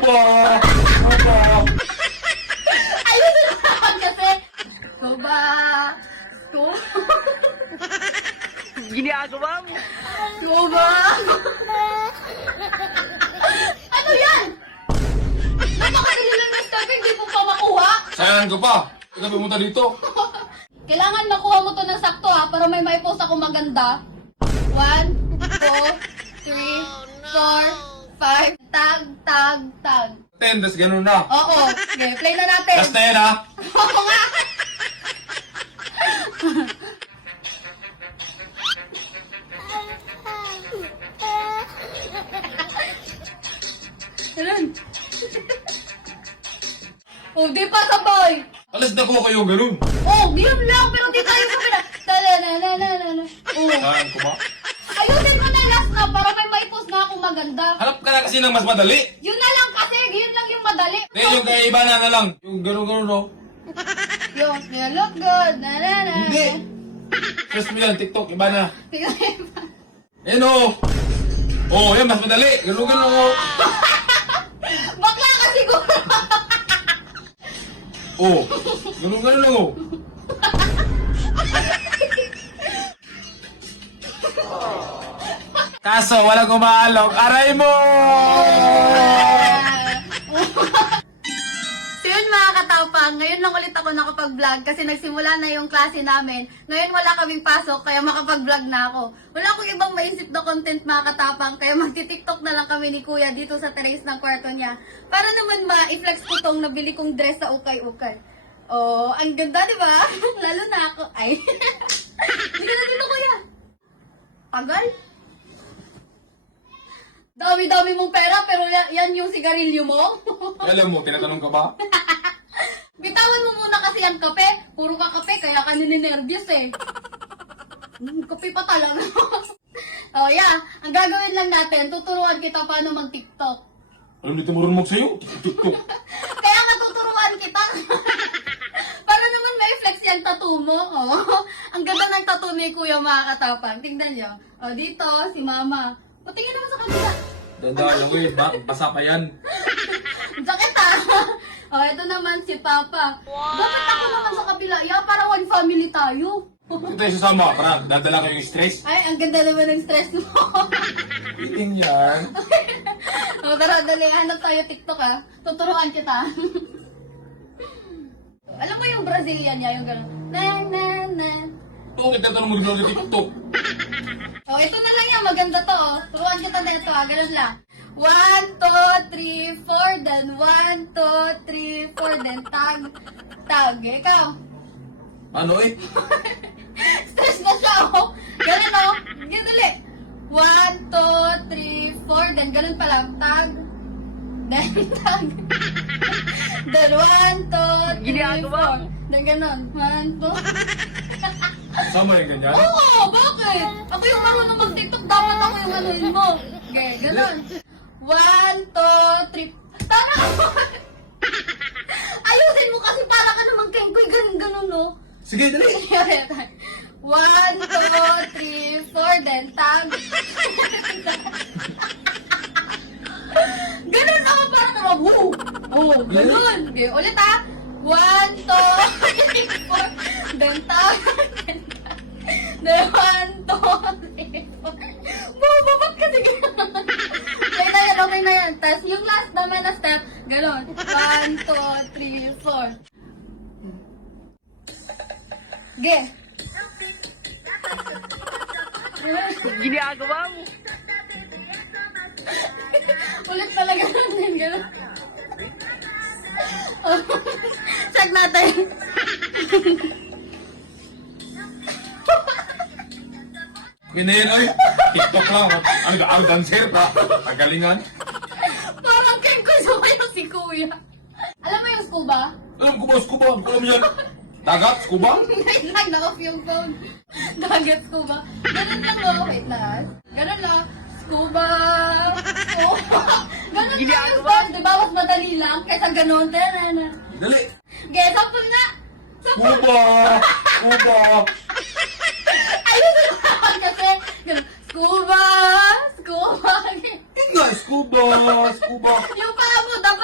Scuba! Scuba! Ayun na naman kasi. Scuba. Scuba. Ginagawa mo. Scuba. Ano yan? Napakadali lang na step, hindi mo pa makuha. Sayang ko pa! Ikaw pumunta dito. Kailangan makuha mo to ng sakto ha, para may maipost ako maganda. 1, 2, 3, 4, 5. Tag, tag, tag. 10, tas ganun na. Oo. Okay, play na natin. Last na yan ha. Oo nga. Ganun. Oh, di pa sabay. Alas na ko kayo ganun. Oh, yun lang, pero di tayo sabay na. Na. Oh. Sayang ko ba? Ayusin mo na last na para may maipost na ako maganda. Hanap ka na kasi ng mas madali. Yun na lang kasi, yun lang yung madali. Hindi, yung kay iba na lang. Yung ganun-ganun no. Yung, you look good, na. Hindi. Just mo yan, TikTok, iba na. Tingnan mo. Ayan o. Oh, yan, mas madali. Ganun-ganun o. Bakla ka siguro. Oh, ganun-ganun lang o. Kaso, walang umaalok. Aray mo! So yun mga katapang, ngayon lang ulit ako nakapag-vlog kasi nagsimula na yung klase namin. Ngayon wala kaming pasok kaya makapag-vlog na ako. Wala akong ibang maisip na content mga katapang kaya magti-tiktok na lang kami ni kuya dito sa terrace ng kwarto niya. Para naman ma-flex ko tong nabili kong dress sa ukay-ukay. Oh, ang ganda di ba? Lalo na ako. Ay. Hindi na dito kuya. Tagal. Dami-dami mong pera pero yan yung sigarilyo mo. Alam mo, tinatanong ka ba? Bitawan mo muna kasi ang kape. Puro ka kape, kaya ka nininervyos eh. Kape pa talaga. Oh yeah, ang gagawin lang natin, tuturuan kita paano mag-TikTok. Alam dito marunong sa'yo. TikTok. Kaya nga tuturuan kita. Para naman may flex yung tattoo mo. Oh. Ang ganda ng tattoo ni Kuya mga katapang. Tingnan nyo. Oh, dito, si Mama. Patingin naman sa kanila. Danda lang eh, basa pa yan. Sakit ah! Oh, ito naman si Papa. Bakit ako naman sa kabila? Yeah, para one family tayo. Ito tayo sasama, para dadala kayo yung stress. Ay, ang ganda naman ng stress mo. Eating yan. Oh, tara, dali. Hanap tayo TikTok ah. Tuturuan kita. Alam mo yung Brazilian niya, yung gano'n. Na. Ito, kita tanong mo sa TikTok. Oh, ito na lang yan. Maganda to oh. Turuan kita na ito ah. Ganun lang. 1, 2, 3, 4, then 1, 2, 3, 4, then tag. Tag. Ikaw. Ano eh? Stress na siya, oh. Ganun, oh. Ganun ulit. 1, 2, 3, 4, then ganun pa lang. Tag. Then tag. Then 1, 2, 3, Ginagawa mo. 4. Then ganun. 1, 2. Sama yung ganyan? Oo, bakit? Ako yung marunong mag-TikTok. Dapat ako yung anuin mo. Okay, ganun. 1, 2, 3. Tara! Ayusin mo kasi para ka naman kengkoy. Ganun, no? Sige, dali. 1, 2, 3, 4, then tag. Ganun ako para naman, woo! Oh, ganun. Okay, ulit ha. 1, 2, 3, 4, then tag. Then 1, 2, 3, 4. Babat kasi ganun. Okay na yan. Tapos yung last naman na step, ganun. 1, 2, 3, 4. Ge. Ginagawa mo. Ulit talaga natin, gano'n. Oh, check natin. Okay na yan, oy. TikTok lang. Ang dancer pa. Pagalingan. Parang kayo ko sumayo si Kuya. Alam mo yung scuba? Alam ko ba, scuba? Alam yan. Dagat, scuba? Wait lang, na-off yung phone. Dagat scuba. Ganun lang, oh. Wait lang. Ganun lang. Scuba. Scuba. Ganun lang yung Ginagawa. step. Diba, mas madali lang kaysa ganun. Tara. Dali. Okay, sample na. Sample. Scuba! Scuba! Ayun na naman kasi. Ganun. Scuba. Scuba. Nga, scuba! Scuba! Yung paa mo, dapat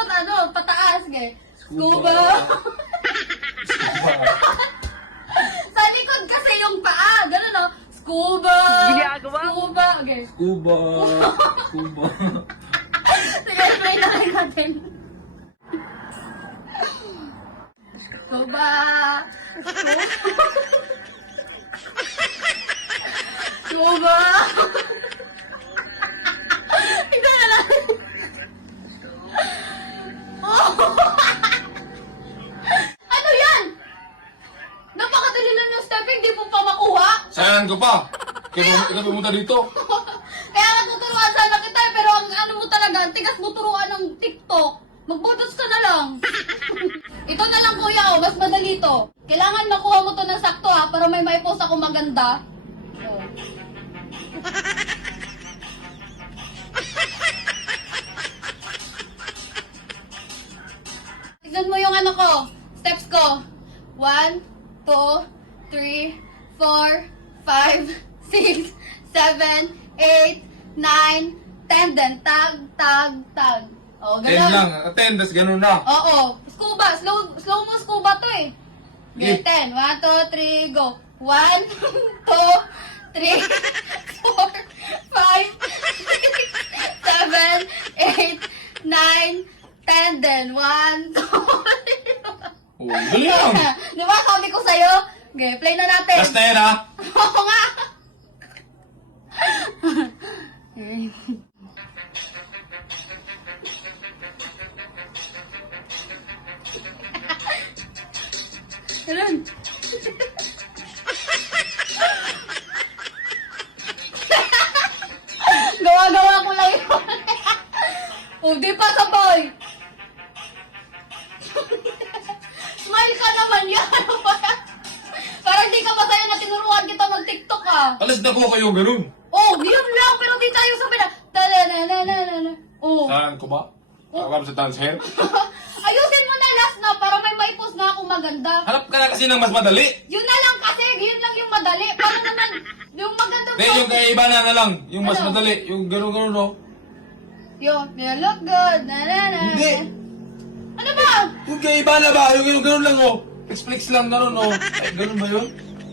Scuba! Ginagawa mo? Scuba! Okay. Scuba. Scuba. Sige, play na lang natin. Scuba! Scuba! Ikaw na lang. Oh! Ano yan? Napakadali lang ng stepping, di mo pa makuha. Sayang ko pa. Kaya pumunta dito. Kaya natuturuan sana kita eh, pero ang ano mo talaga, ang tigas mo turuan ng TikTok. Magbudos ka na lang. Ito na lang kuya, oh, mas madali to. Kailangan makuha mo to ng sakto ha, para may maipost ako maganda. Oh. Tignan mo yung ano ko, steps ko. 1, 2, 3, 4, 5, 6, 7, 8, 9, 10. Then tag, tag, tag. O, 10 ganun. lang. 10, tas ganun na. Oo. Scuba. Slow mo scuba to eh. Okay, Okay. 10. 1, 2, 3, go. 1, 2, 3, 4, 5, 6, 7, 8, 9, 10. Then 1, 2, 3. Oh, dali lang. Di ba sabi ko sa'yo? Okay, play na natin. Last na yan ha. Oo nga. Ganun. Gawa-gawa ko lang yun. Oh, di pa sabay. Smile ka naman yan. Parang di ka masaya na tinuruan kita mag-TikTok ah. Alas na ko kayo ganun. Oh, yun lang, pero di tayo sabi na. Ta-da-na-na-na-na. Oh. Sayang ko ba? Ako sa dance hair. Ayusin mo na last na para may maipost na ako maganda. Hanap ka na kasi ng mas madali. Yun na lang kasi, yun lang yung madali. Para naman, yung maganda Hindi, yung kay Ibana na lang. Yung mas Ano? madali. Yung ganun-ganun no. Yun, you look good. Na-na-na. Hindi. Ano ba? Yung kay Ibana ba? Yung ganun lang oh. Flex lang ganun oh. Ay, ganun ba yun?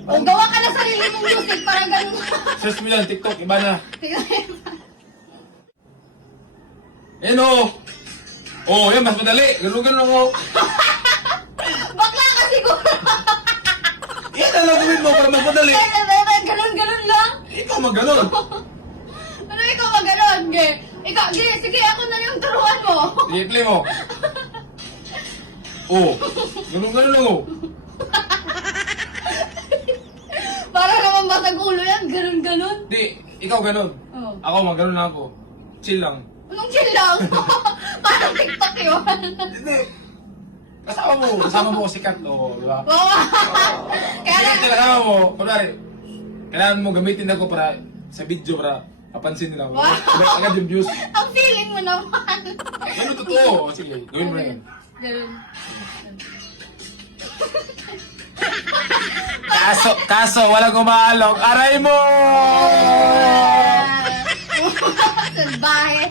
O, gawa ka na sarili mong music, parang ganun. Search mo yan, TikTok, Ibana. Yan oh. Oh, yan, mas madali. Ganun-ganun lang oh. Bakla ka siguro. Yan na lang gawin mo para mas madali. Ganun-ganun lang. Ikaw mag-ganun. Ano ikaw maganon? Ge, ikaw, ge, sige, ako na yung turuan mo. I-play mo. Oh, ganun-ganun lang oh. Para naman basag ulo yan, ganun-ganun. Di, ikaw ganun. Oh. Ako mag-ganun lang ako. Chill lang. Anong chill lang? Parang TikTok yun. Hindi. Kasama mo sikat, no, di ba? Oo. Kaya Sikat lang, na kasama mo, kunwari, kailangan mo gamitin ako para sa video para mapansin nila. Wow. Agad yung views. ang feeling mo naman. Ano totoo? Sige, gawin mo na yan. Ganun. Kaso, walang umaalok. Aray mo! Salbahe.